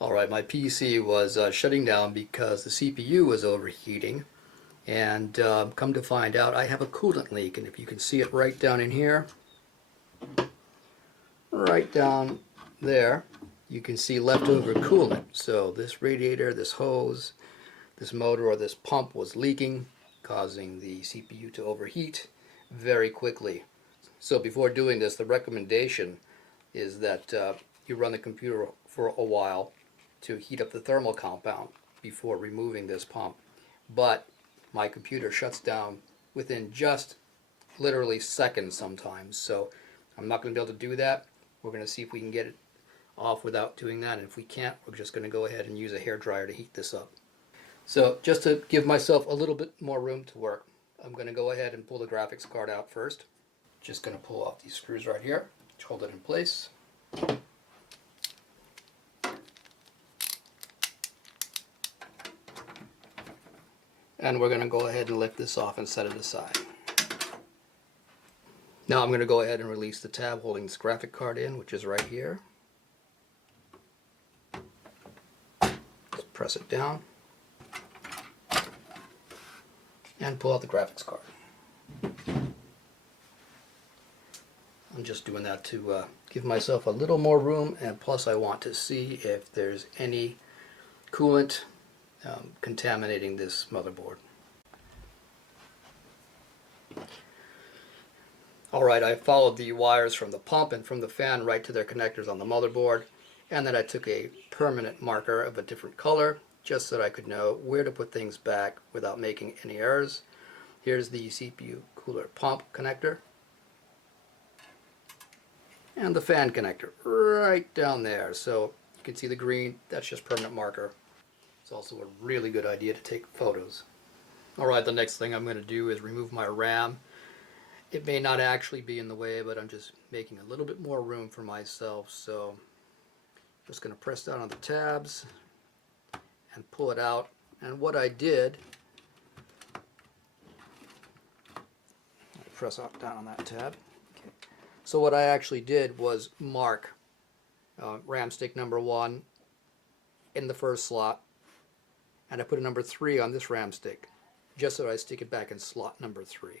Alright, my PC was shutting down because the CPU was overheating, and come to find out I have a coolant leak, and if you can see it right down in here, right down there, you can see leftover coolant. So this radiator, this hose, this motor or this pump was leaking, causing the CPU to overheat very quickly. So before doing this, the recommendation is that you run the computer for a while to heat up the thermal compound before removing this pump. But my computer shuts down within just literally seconds sometimes, so I'm not going to be able to do that. We're going to see if we can get it off without doing that, and if we can't, we're just going to go ahead and use a hairdryer to heat this up. So just to give myself a little bit more room to work, I'm going to go ahead and pull the graphics card out first. Just going to pull off these screws right here, which hold it in place. And we're going to go ahead and lift this off and set it aside. Now I'm going to go ahead and release the tab holding this graphic card in, which is right here. Just press it down and pull out the graphics card. I'm just doing that to give myself a little more room, and plus I want to see if there's any coolant contaminating this motherboard. Alright, I followed the wires from the pump and from the fan right to their connectors on the motherboard, and then I took a permanent marker of a different color just so that I could know where to put things back without making any errors. Here's the CPU cooler pump connector and the fan connector right down there. So you can see the green, that's just permanent marker. It's also a really good idea to take photos. Alright, the next thing I'm going to do is remove my RAM. It may not actually be in the way, but I'm just making a little bit more room for myself. So just going to press down on the tabs and pull it out. And what I did, press down on that tab. Okay. So what I actually did was mark RAM stick number 1 in the first slot, and I put a number 3 on this RAM stick, just so I stick it back in slot number 3.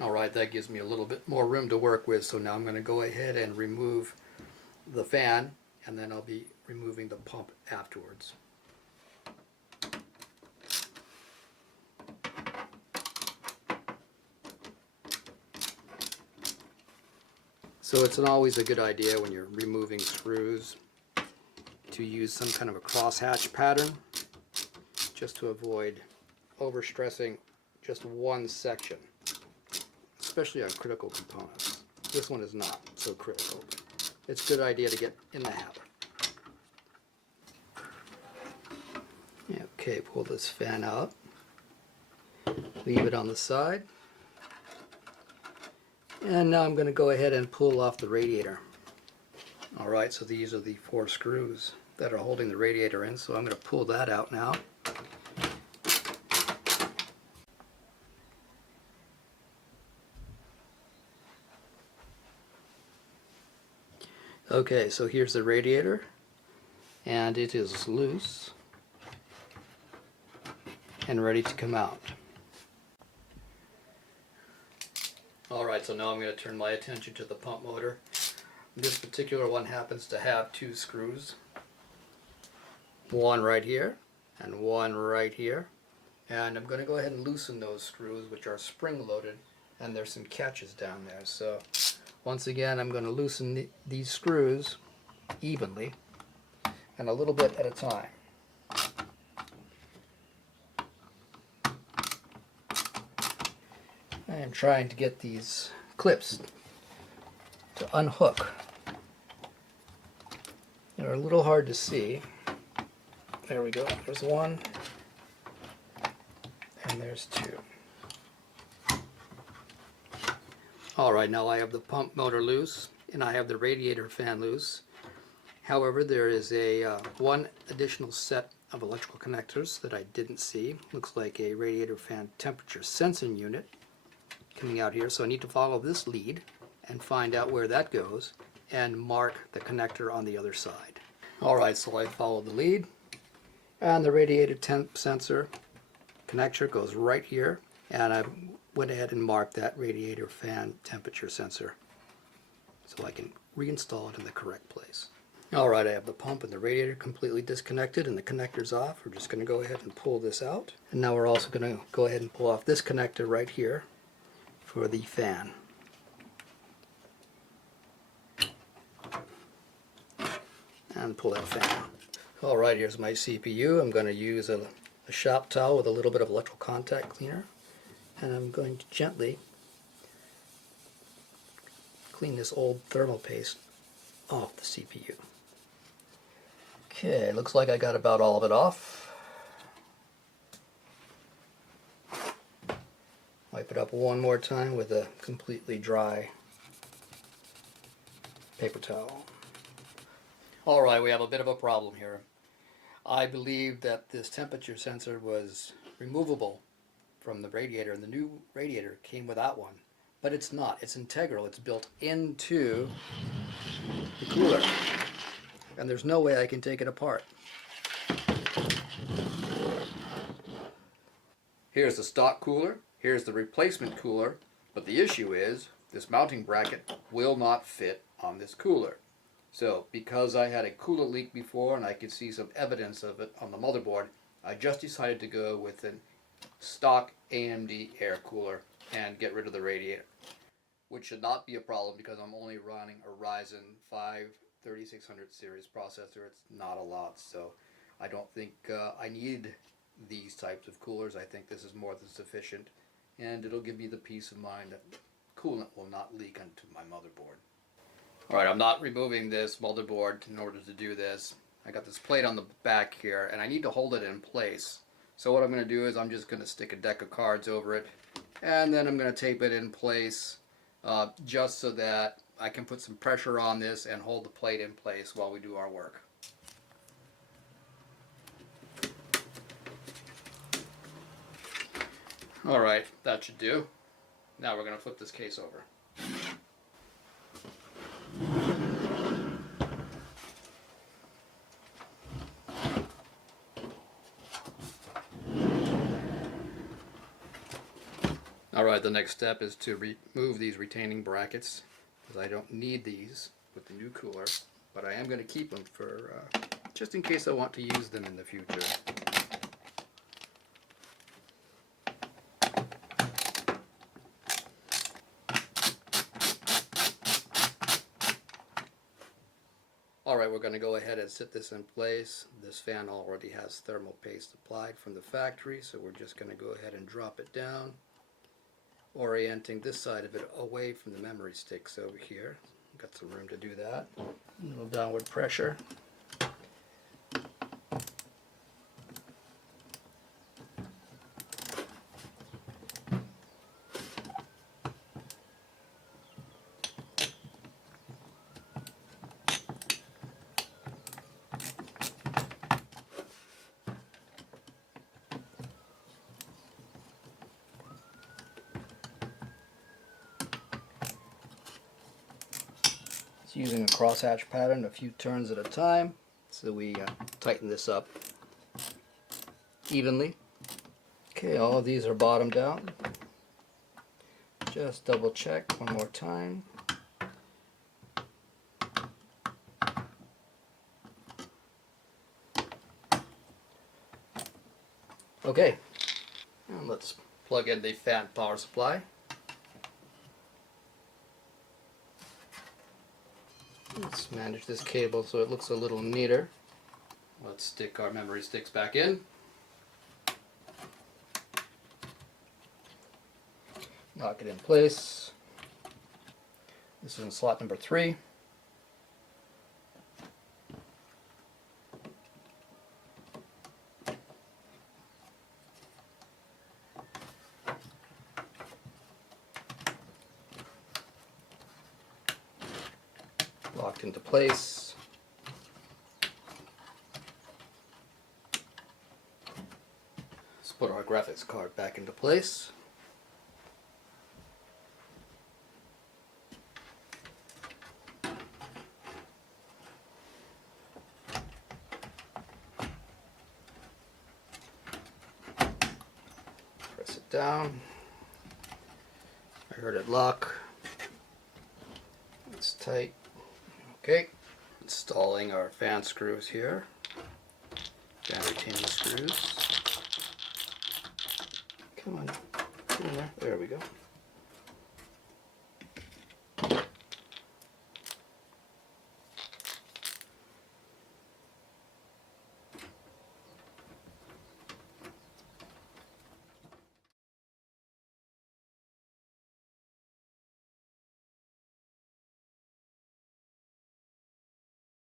Alright, that gives me a little bit more room to work with, so now I'm going to go ahead and remove the fan, and then I'll be removing the pump afterwards. So it's always a good idea when you're removing screws to use some kind of a crosshatch pattern, just to avoid overstressing just one section, especially on critical components. This one is not so critical. It's a good idea to get in the habit. Okay, pull this fan out, leave it on the side. And now I'm going to go ahead and pull off the radiator. Alright, so these are the 4 screws that are holding the radiator in, so I'm going to pull that out now. Okay, so here's the radiator, and it is loose and ready to come out. Alright, so now I'm going to turn my attention to the pump motor. This particular one happens to have 2 screws. One right here and one right here. And I'm going to go ahead and loosen those screws, which are spring loaded, and there's some catches down there. So once again, I'm going to loosen these screws evenly and a little bit at a time. I am trying to get these clips to unhook. They're a little hard to see. There we go. There's one, and there's 2. Alright, now I have the pump motor loose, and I have the radiator fan loose. However, there is one additional set of electrical connectors that I didn't see. Looks like a radiator fan temperature sensing unit coming out here, so I need to follow this lead and find out where that goes and mark the connector on the other side. Alright, so I followed the lead, and the radiator temp sensor connector goes right here, and I went ahead and marked that radiator fan temperature sensor so I can reinstall it in the correct place. Alright, I have the pump and the radiator completely disconnected and the connector's off. We're just going to go ahead and pull this out. And now we're also going to go ahead and pull off this connector right here for the fan. And pull that fan out. Alright, here's my CPU. I'm going to use a shop towel with a little bit of electrical contact cleaner. And I'm going to gently clean this old thermal paste off the CPU. Okay, looks like I got about all of it off. Wipe it up one more time with a completely dry paper towel. Alright, we have a bit of a problem here. I believe that this temperature sensor was removable from the radiator, and the new radiator came without one. But it's not. It's integral. It's built into the cooler. And there's no way I can take it apart. Here's the stock cooler. Here's the replacement cooler. But the issue is this mounting bracket will not fit on this cooler. So because I had a coolant leak before and I could see some evidence of it on the motherboard, I just decided to go with a stock AMD air cooler and get rid of the radiator, which should not be a problem because I'm only running a Ryzen 5 3600 series processor. It's not a lot, so I don't think I need these types of coolers. I think this is more than sufficient, and it'll give me the peace of mind that coolant will not leak onto my motherboard. Alright, I'm not removing this motherboard in order to do this. I got this plate on the back here, and I need to hold it in place. So what I'm going to do is I'm just going to stick a deck of cards over it, and then I'm going to tape it in place just so that I can put some pressure on this and hold the plate in place while we do our work. Alright, that should do. Now we're going to flip this case over. Alright, the next step is to remove these retaining brackets, because I don't need these with the new cooler, but I am going to keep them for just in case I want to use them in the future. Alright, we're going to go ahead and set this in place. This fan already has thermal paste applied from the factory, so we're just going to go ahead and drop it down, orienting this side of it away from the memory sticks over here. Got some room to do that. A little downward pressure. Using a crosshatch pattern a few turns at a time, so we tighten this up evenly. Okay, all of these are bottomed out. Just double check one more time. Okay, and let's plug in the fan power supply. Let's manage this cable so it looks a little neater. Let's stick our memory sticks back in. Lock it in place. This is in slot number 3. Locked into place. Let's put our graphics card back into place. down. I heard it lock. It's tight. Okay. Installing our fan screws here. Fan retaining screws. Come on. Get in there. There we go.